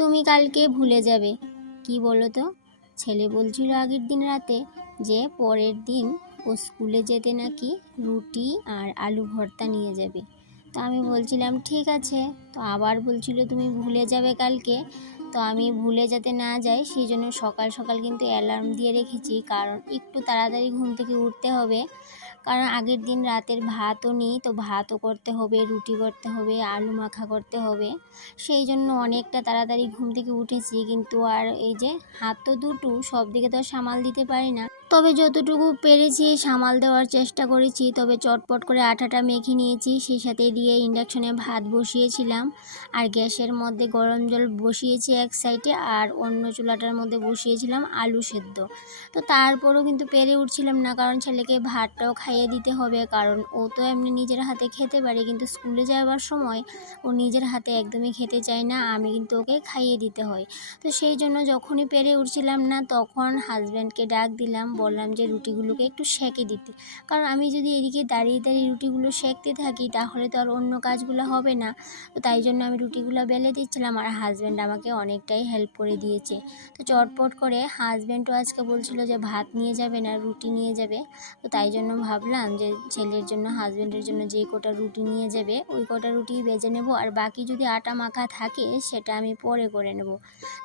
তুমি কালকে ভুলে যাবে। কি বলো তো ছেলে বলছিল আগের দিন রাতে যে পরের দিন ও স্কুলে যেতে নাকি রুটি আর আলু ভর্তা নিয়ে যাবে। তো আমি বলছিলাম, ঠিক আছে। তো আবার বলছিল, তুমি ভুলে যাবে কালকে। তো আমি ভুলে যাতে না যাই সেই জন্য সকাল সকাল কিন্তু অ্যালার্ম দিয়ে রেখেছি। কারণ একটু তাড়াতাড়ি ঘুম থেকে উঠতে হবে। কারণ আগের দিন রাতের ভাতও নেই, তো ভাতও করতে হবে, রুটি করতে হবে, আলু মাখা করতে হবে। সেই জন্য অনেকটা তাড়াতাড়ি ঘুম থেকে উঠেছি, কিন্তু আর এই যে হাত তো দুটো, সব দিকে তো সামাল দিতে পারি না। তবে যতটুকু পেরেছি সামাল দেওয়ার চেষ্টা করেছি, তবে চটপট করে আটাটা মেখে নিয়েছি। সেই সাথে দিয়ে ইন্ডাকশনে ভাত বসিয়েছিলাম। আর গ্যাসের মধ্যে গরম জল বসিয়েছি এক সাইডে আর অন্য চুলাটার মধ্যে বসিয়েছিলাম আলু সেদ্ধ। তো তারপরেও কিন্তু পেরে উঠছিলাম না, কারণ ছেলেকে ভাতটাও খাইয়ে দিতে হবে, কারণ ও তো এমনি নিজের হাতে খেতে পারে, কিন্তু স্কুলে যাওয়ার সময় ও নিজের হাতে একদমই খেতে চায় না, আমি কিন্তু ওকে খাইয়ে দিতে হয়। তো সেই জন্য যখনই পেরে উঠছিলাম না, তখন হাজব্যান্ডকে ডাক দিলাম বললাম যে রুটিগুলোকে একটু সেঁকে দিতে। কারণ আমি যদি এদিকে দাঁড়িয়ে দাঁড়িয়ে রুটিগুলো সেঁকতে থাকি, তাহলে তো আর অন্য কাজগুলো হবে না। তো তাই জন্য আমি রুটিগুলো বেলে দিচ্ছিলাম আর হাজব্যান্ড আমাকে অনেকটাই হেল্প করে দিয়েছে। তো চটপট করে হাজব্যান্ডও আজকে বলছিল যে ভাত নিয়ে যাবে না, রুটি নিয়ে যাবে। তো তাই জন্য ভাবলাম যে ছেলের জন্য হাজব্যান্ডের জন্য যেই কটা রুটি নিয়ে যাবে, ওই কটা রুটি বেজে নেব। আর বাকি যদি আটা মাখা থাকে, সেটা আমি পরে করে নেব।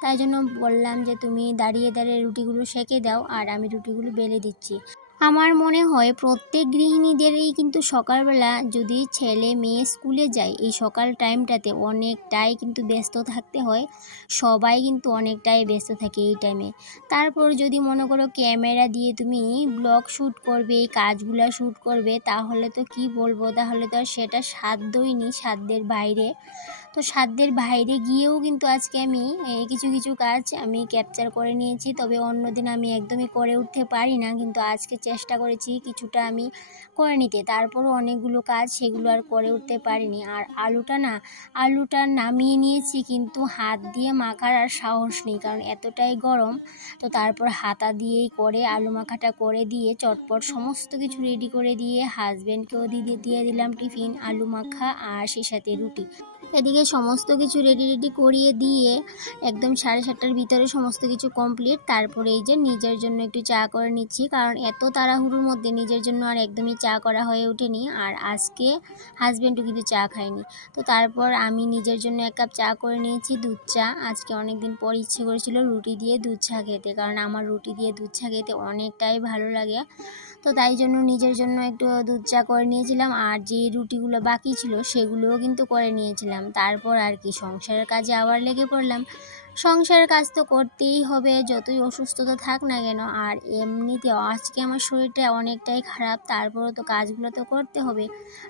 তাই জন্য বললাম যে তুমি দাঁড়িয়ে দাঁড়িয়ে রুটিগুলো সেঁকে দাও। আর আমি রুটিগুলো বেলে দিচ্ছি। আমার মনে হয় প্রত্যেক গৃহিণীদেরই কিন্তু সকালবেলা যদি ছেলে মেয়ে স্কুলে যায়, এই সকাল টাইমটাতে অনেকটাই কিন্তু ব্যস্ত থাকতে হয়। সবাই কিন্তু অনেকটাই ব্যস্ত থাকে এই টাইমে। তারপর যদি মনে করো ক্যামেরা দিয়ে তুমি ব্লগ শ্যুট করবে এই কাজগুলো শ্যুট করবে, তাহলে তো কি বলব? তাহলে তো আর সেটা সাধ্যই নি সাধ্যের বাইরে। তো সাধ্যের বাইরে গিয়েও কিন্তু আজকে আমি কিছু কিছু কাজ আমি ক্যাপচার করে নিয়েছি। তবে অন্যদিন আমি একদমই করে উঠতে পারি না, কিন্তু আজকে চেষ্টা করেছি কিছুটা আমি করে নিতে। তারপরও অনেকগুলো কাজ সেগুলো আর করে উঠতে পারিনি। আর আলুটা না, আলুটা নামিয়ে নিয়েছি কিন্তু হাত দিয়ে মাখার আর সাহস নেই, কারণ এতটাই গরম। তো তারপর হাতা দিয়েই করে, আলু মাখাটা করে দিয়ে চটপট সমস্ত কিছু রেডি করে দিয়ে হাজব্যান্ডকেও দিয়ে দিয়ে দিলাম টিফিন, আলু মাখা আর সেই সাথে রুটি। এদিকে সমস্ত কিছু রেডি রেডি করিয়ে দিয়ে একদম সাড়ে সাতটার ভিতরে সমস্ত কিছু কমপ্লিট তারপরে এই যে নিজের জন্য একটু চা করে নিচ্ছি, কারণ এত তাড়াহুড়োর মধ্যে নিজের জন্য আর একদমই চা করা হয়ে ওঠেনি। আর আজকে হাজব্যান্ডও কিন্তু চা খায়নি। তো তারপর আমি নিজের জন্য এক কাপ চা করে নিয়েছি, দুধ চা। আজকে অনেক দিন পর ইচ্ছে করেছিল রুটি দিয়ে দুধ চা খেতে, কারণ আমার রুটি দিয়ে দুধ চা খেতে অনেকটাই ভালো লাগে। তো তাই জন্য নিজের জন্য একটু দুধ চা করে নিয়েছিলাম। আর যে রুটিগুলো বাকি ছিল, সেগুলোও কিন্তু করে নিয়েছিলাম। তারপর আর কি সংসারের কাজে আবার লেগে পড়লাম। সংসারের কাজ তো করতেই হবে, যতই অসুস্থতা থাক না কেন। আর এমনিতেও আজকে আমার শরীরটা অনেকটাই খারাপ, তারপরও তো কাজগুলো তো করতে হবে।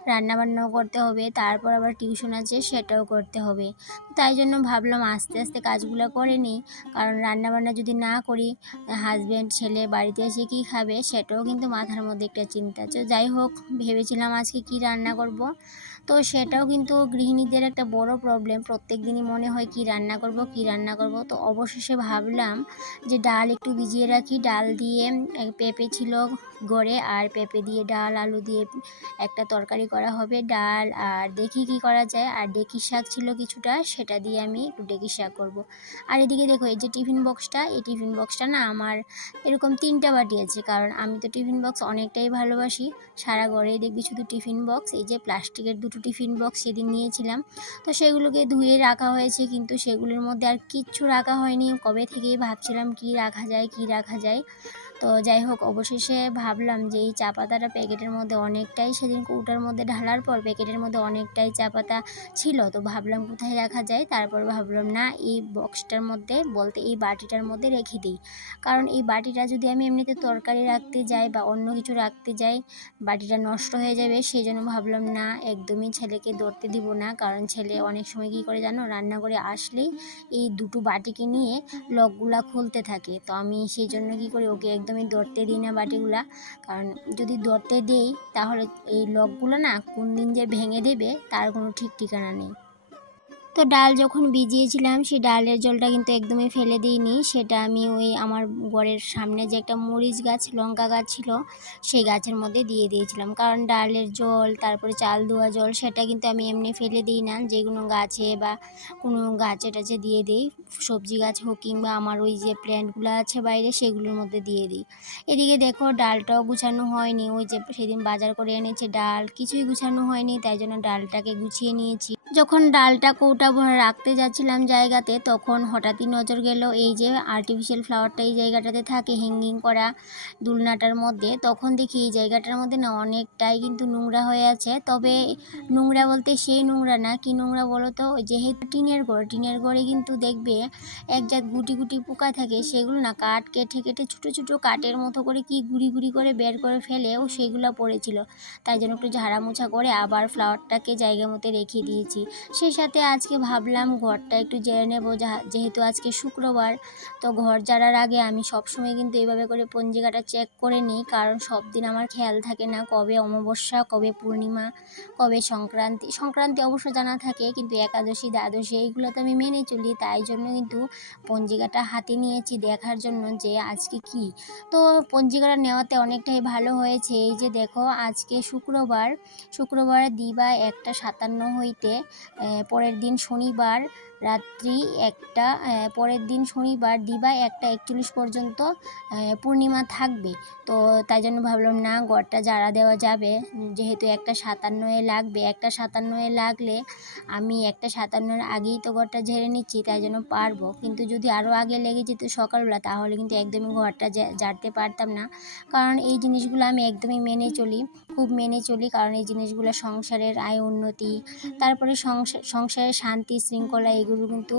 রান্নাবান্নাও করতে হবে, তারপর আবার টিউশন আছে, সেটাও করতে হবে। তাই জন্য ভাবলাম আস্তে আস্তে কাজগুলো করে নিই। কারণ রান্নাবান্না যদি না করি হাজব্যান্ড ছেলে বাড়িতে এসে কী খাবে, সেটাও কিন্তু মাথার মধ্যে একটা চিন্তা। তো যাই হোক, ভেবেছিলাম আজকে কি রান্না করব। তো সেটাও কিন্তু গৃহিণীদের একটা বড় প্রবলেম প্রত্যেক দিনই মনে হয় কি রান্না করব, কি রান্না করব। তো অবশেষে ভাবলাম যে ডাল একটু ভিজিয়ে রাখি। ডাল দিয়ে পেঁপে ছিল গড়ে আর পেঁপে দিয়ে ডাল, আলু দিয়ে একটা তরকারি করা হবে ডাল। আর দেখি কি করা যায়। আর ডেকি শাক ছিল কিছুটা, সেটা দিয়ে আমি একটু ডেকি শাক করব। আর এদিকে দেখো, এই যে টিফিন বক্সটা, এই টিফিন বক্সটা না আমার এরকম তিনটা বাটি আছে। কারণ আমি তো টিফিন বক্স অনেকটাই ভালোবাসি। সারা ঘরেই দেখবি শুধু টিফিন বক্স। এই যে প্লাস্টিকের দুটো টিফিন বক্স সেদিন নিয়েছিলাম। তো সেগুলোকে ধুয়ে রাখা হয়েছে, কিন্তু সেগুলোর মধ্যে আর কিচ্ছু রাখা হয়নি। কবে থেকেই ভাবছিলাম কি রাখা যায়, কি রাখা যায়। তো যাই হোক, অবশেষে ভাবলাম যে এই চা পাতাটা প্যাকেটের মধ্যে অনেকটাই সেদিন কৌটার মধ্যে ঢালার পর প্যাকেটের মধ্যে অনেকটাই চা পাতা ছিল। তো ভাবলাম কোথায় রাখা যায়? তারপর ভাবলাম, না, এই বক্সটার মধ্যে বলতে এই বাটিটার মধ্যে রেখে দিই। কারণ এই বাটিটা যদি আমি এমনিতে তরকারি রাখতে যাই বা অন্য কিছু রাখতে যাই, বাটিটা নষ্ট হয়ে যাবে। সেই জন্য ভাবলাম, না, একদমই ছেলেকে ধরতে দিব না। কারণ ছেলে অনেক সময় কী করে জানো রান্না করে আসলেই এই দুটো বাটিকে নিয়ে লকগুলা খুলতে থাকে। তো আমি সেই জন্য কী করি, ওকে একদমই দৌড়তে দিই না বাটিগুলা। কারণ যদি দৌড়তে দিই, তাহলে এই লকগুলো না কোন দিন যে ভেঙে দেবে, তার কোনো ঠিক ঠিকানা নেই। তো ডাল যখন ভিজিয়েছিলাম, সেই ডালের জলটা কিন্তু একদমই ফেলে দিইনি। সেটা আমি ওই আমার ঘরের সামনে যে একটা মরিচ গাছ, লঙ্কা গাছ ছিল, সেই গাছের মধ্যে দিয়ে দিয়েছিলাম। কারণ ডালের জল, তারপরে চাল ধোয়া জল, সেটা কিন্তু আমি এমনি ফেলে দিই না। যেগুলো গাছে বা কোনো গাছে টাছে দিয়ে দিই। সবজি গাছ হোক কিংবা আমার ওই যে প্ল্যান্টগুলো আছে বাইরে, সেগুলোর মধ্যে দিয়ে দিই। এদিকে দেখো, ডালটাও গুছানো হয়নি। ওই যে সেদিন বাজার করে এনেছে ডাল, কিছুই গুছানো হয়নি। তাই জন্য ডালটাকে গুছিয়ে নিয়েছি। যখন ডালটা কৌটা ভরে রাখতে যাচ্ছিলাম জায়গাতে, তখন হঠাৎই নজর গেল এই যে আর্টিফিশিয়াল ফ্লাওয়ারটা এই জায়গাটাতে থাকে হ্যাঙ্গিং করা দুলনাটার মধ্যে। তখন দেখি এই জায়গাটার মধ্যে না অনেকটাই কিন্তু নোংরা হয়ে আছে। তবে নোংরা বলতে সেই নোংরা না, কি নোংরা বলো তো? যেহেতু টিনের ঘর টিনের ঘরে কিন্তু দেখবে এক জাত গুটি গুটি পোকা থাকে, সেগুলো না কাঠ কেটে কেটে ছোটো ছোটো কাঠের মতো করে কি গুড়ি গুড়ি করে বের করে ফেলেও সেগুলো পড়েছিল। তাই জন্য একটু ঝাড়া মোছা করে আবার ফ্লাওয়ারটাকে জায়গা মতো রেখে দিয়েছি। সেই সাথে আজকে ভাবলাম ঘরটা একটু জেনে নেব যেহেতু আজকে শুক্রবার, তো ঘর ঝাড়ার আগে আমি সবসময় কিন্তু এইভাবে করে পঞ্জিকাটা চেক করে নিই, কারণ সব দিন আমার খেয়াল থাকে না কবে অমাবস্যা, কবে পূর্ণিমা, কবে সংক্রান্তি। সংক্রান্তি অবশ্য জানা থাকে, কিন্তু একাদশী, দ্বাদশী, এইগুলো তো আমি মেনে চলি, তাই জন্য কিন্তু পঞ্জিকাটা হাতে নিয়েছি দেখার জন্য যে আজকে কি। তো পঞ্জিকাটা নেওয়াতে অনেকটাই ভালো হয়েছে, এই যে দেখো আজকে শুক্রবার শুক্রবার দিবা একটা সাতান্ন হইতে পরের দিন শনিবার রাত্রি একটা পরের দিন শনিবার দিবা একটা একচল্লিশ পর্যন্ত পূর্ণিমা থাকবে। তো তাই জন্য ভাবলাম, না গড়টা জারা দেওয়া যাবে। যেহেতু একটা সাতান্নয়ে লাগবে, একটা সাতান্নয়ে লাগলে আমি একটা সাতান্নর আগেই তো ঘরটা ঝেড়ে নিচ্ছি, তাই জন্য পারব। কিন্তু যদি আরও আগে লেগে যেত সকালবেলা, তাহলে কিন্তু একদমই ঘরটা জা- ঝাড়তে পারতাম না। কারণ এই জিনিসগুলো আমি একদমই মেনে চলি, খুব মেনে চলি। কারণ এই জিনিসগুলো সংসারের আয় উন্নতি, তারপরে সংসার সংসারের শান্তি, শৃঙ্খলা, এগুলো কিন্তু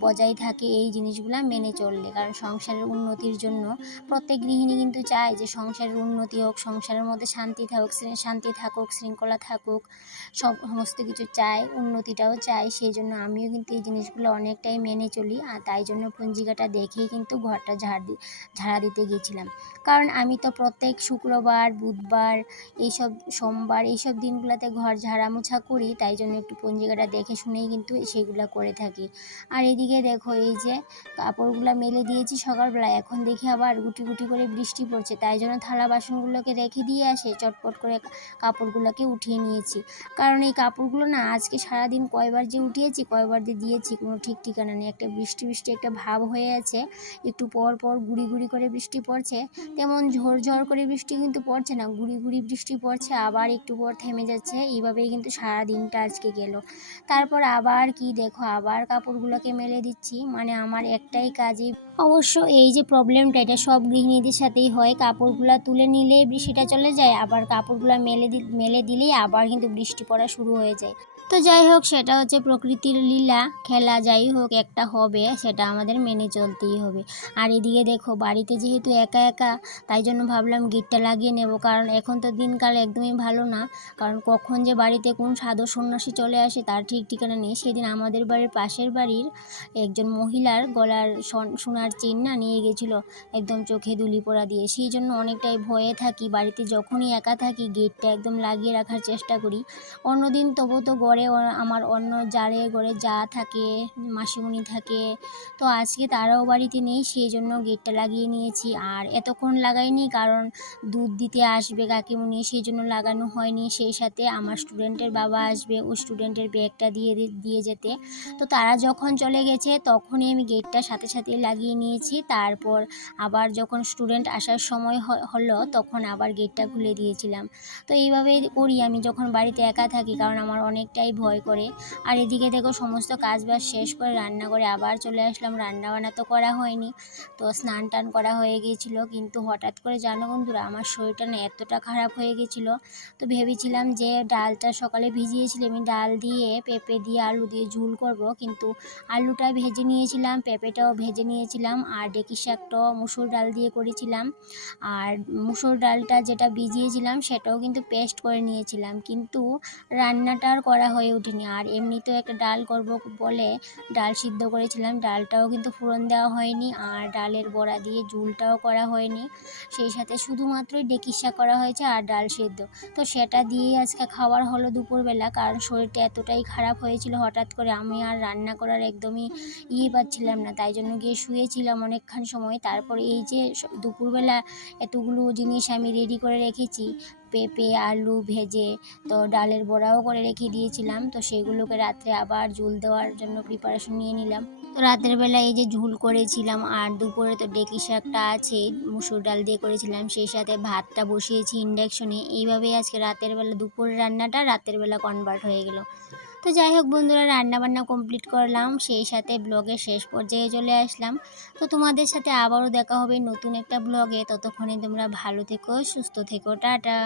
বজায় থাকে এই জিনিসগুলো মেনে চললে। কারণ সংসারের উন্নতির জন্য প্রত্যেক গৃহিণী কিন্তু চায় যে সংসারের উন্নতি হোক, সংসারের মধ্যে শান্তি থাকুক শান্তি থাকুক, শৃঙ্খলা থাকুক, সব, সমস্ত কিছু চায়, উন্নতিটাও চায়। সেই জন্য আমিও কিন্তু এই জিনিসগুলো অনেকটাই মেনে চলি। আর তাই জন্য পঞ্জিকাটা দেখেই কিন্তু ঘরটা ঝাড় ঝাড়া দিতে গেছিলাম। কারণ আমি তো প্রত্যেক শুক্রবার, বুধবার, এইসব সোমবার, এইসব দিনগুলোতে ঘর ঝাড়া মোছা করি। তাই জন্য একটু পঞ্জিকাটা দেখে শুনেই কিন্তু সেগুলো করে থাকি। আর এদিকে দেখো এই যে কাপড়গুলো মেলে দিয়েছি সকালবেলা এখন দেখি আবার গুটি গুটি করে বৃষ্টি পড়ছে, তাই জন্য থালা বাসনগুলোকে রেখে দিয়ে আসে চটপট করে কাপড়গুলোকে উঠিয়ে নিয়েছি। কারণ এই কাপড়গুলো না আজকে সারাদিন কয়বার যে উঠিয়েছি, কয়বার যে দিয়েছি, কোনো ঠিক ঠিকানা নেই। একটা বৃষ্টি বৃষ্টি একটা ভাব হয়ে আছে, একটু পর পর গুড়ি গুড়ি করে বৃষ্টি পড়ছে, তেমন ঝোর ঝড় করে বৃষ্টি কিন্তু পড়ছে না, গুড়ি গুড়ি বৃষ্টি পড়ছে, আবার একটু পর থেমে যাচ্ছে, এইভাবেই কিন্তু সারা দিনটা আজকে গেল। তারপর আবার কি দেখো, আবার কাপড়গুলোকে মেলে দিচ্ছি। মানে আমার একটাই কাজই অবশ্য এই যে প্রবলেমটা এটা সব গৃহিণীদের সাথেই হয়। কাপড়গুলো তুলে নিলে বৃষ্টিটা চলে যায়, আবার কাপড়গুলো মেলে মেলে দিলেই আবার কিন্তু বৃষ্টি পড়া শুরু হয়ে যায়। তো যাই হোক, সেটা হচ্ছে প্রকৃতির লীলা। খেলা যাই হোক, একটা হবে, সেটা আমাদের মেনে চলতেই হবে। আর এদিকে দেখো, বাড়িতে যেহেতু একা একা, তাই জন্য ভাবলাম গেটটা লাগিয়ে নেব। কারণ এখন তো দিনকাল একদমই ভালো না। কারণ কখন যে বাড়িতে কোন সাধু সন্ন্যাসী চলে আসে, তার ঠিক ঠিকানা নেই। সেদিন আমাদের বাড়ির পাশের বাড়ির একজন মহিলার গলার সন- সোনার চেন নিয়ে গেছিল, একদম চোখে দুলি পোড়া দিয়ে। সেই জন্য অনেকটাই ভয়ে থাকি। বাড়িতে যখনই একা থাকি, গেটটা একদম লাগিয়ে রাখার চেষ্টা করি। অন্যদিন তবু তো গড়ে অ- আমার অন্য জারে গড়ে যা থাকে, মাসিমণি থাকে, তো আজকে তারাও বাড়িতে নেই সেই জন্য গেটটা লাগিয়ে নিয়েছি। আর এতক্ষণ লাগাইনি, কারণ দুধ দিতে আসবে কাকিমুনি সেই জন্য লাগানো হয়নি। সেই সাথে আমার স্টুডেন্টের বাবা আসবে ওই স্টুডেন্টের ব্যাগটা দিয়ে দিয়ে যেতে। তো তারা যখন চলে গেছে, তখনই আমি গেটটা সাথে সাথে লাগিয়ে নিয়েছি। তারপর আবার যখন স্টুডেন্ট আসার সময় হলো, তখন আবার গেটটা খুলে দিয়েছিলাম। তো এইভাবেই করি আমি যখন বাড়িতে একা থাকি, কারণ আমার অনেকটাই ভয় করে। আর এদিকে দেখো সমস্ত কাজ বাজ শেষ করে রান্না করে আবার চলে আসলাম। রান্না বান্না তো করা হয়নি, তো স্নান টান করা হয়ে গিয়েছিল। কিন্তু হঠাৎ করে জানো বন্ধুরা, আমার শরীরটা না এতটা খারাপ হয়ে গেছিল তো ভেবেছিলাম যে ডালটা সকালে ভিজিয়েছিলাম। আমি ডাল দিয়ে, পেঁপে দিয়ে, আলু দিয়ে ঝুল করব। কিন্তু আলুটা ভেজে নিয়েছিলাম, পেঁপেটাও ভেজে নিয়েছিলাম, আর ডেকি শাকটাও মুসুর ডাল দিয়ে করেছিলাম। আর মুসুর ডালটা যেটা ভিজিয়েছিলাম, সেটাও কিন্তু পেস্ট করে নিয়েছিলাম। কিন্তু রান্নাটা আর করা হয়ে ওঠেনি। আর এমনিতেও একটা ডাল করব বলে ডাল সিদ্ধ করেছিলাম। ডালটাও কিন্তু ফোড়ন দেওয়া হয়নি আর ডালের বড়া দিয়ে ঝুলটাও করা হয়নি। সেই সাথে শুধুমাত্রই শাক করা হয়েছে আর ডাল সিদ্ধ। তো সেটা দিয়েই আজকে খাওয়ার হলো দুপুরবেলা কারণ শরীরটা এতটাই খারাপ হয়েছিল হঠাৎ করে আমি আর রান্না করার একদমই ইয়ে পাচ্ছিলাম না। তাই জন্য গিয়ে শুয়েছিলাম অনেকক্ষণ সময়। তারপরে এই যে দুপুরবেলা এতগুলো জিনিস আমি রেডি করে রেখেছি পেঁপে, আলু ভেজে তো ডালের বড়াও করে রেখে দিয়েছিলাম। তো সেগুলোকে রাত্রে আবার ঝুল দেওয়ার জন্য প্রিপারেশন নিয়ে নিলাম। তো রাতের বেলা এই যে ঝুল করেছিলাম আর দুপুরে তো ডেকি শাকটা আছে, মুসুর ডাল দিয়ে করেছিলাম, সেই সাথে ভাতটা বসিয়েছি ইন্ডাকশনে এইভাবেই আজকে রাতের বেলা দুপুরের রান্নাটা রাতের বেলা কনভার্ট হয়ে গেল। তো যাই হোক বন্ধুরা, রান্নাবান্না কমপ্লিট করলাম। সেই সাথে ব্লগের শেষ পর্যায়ে চলে আসলাম। তো তোমাদের সাথে আবারও দেখা হবে নতুন একটা ব্লগে ততক্ষণে তোমরা ভালো থেকো, সুস্থ থেকো, টাটা।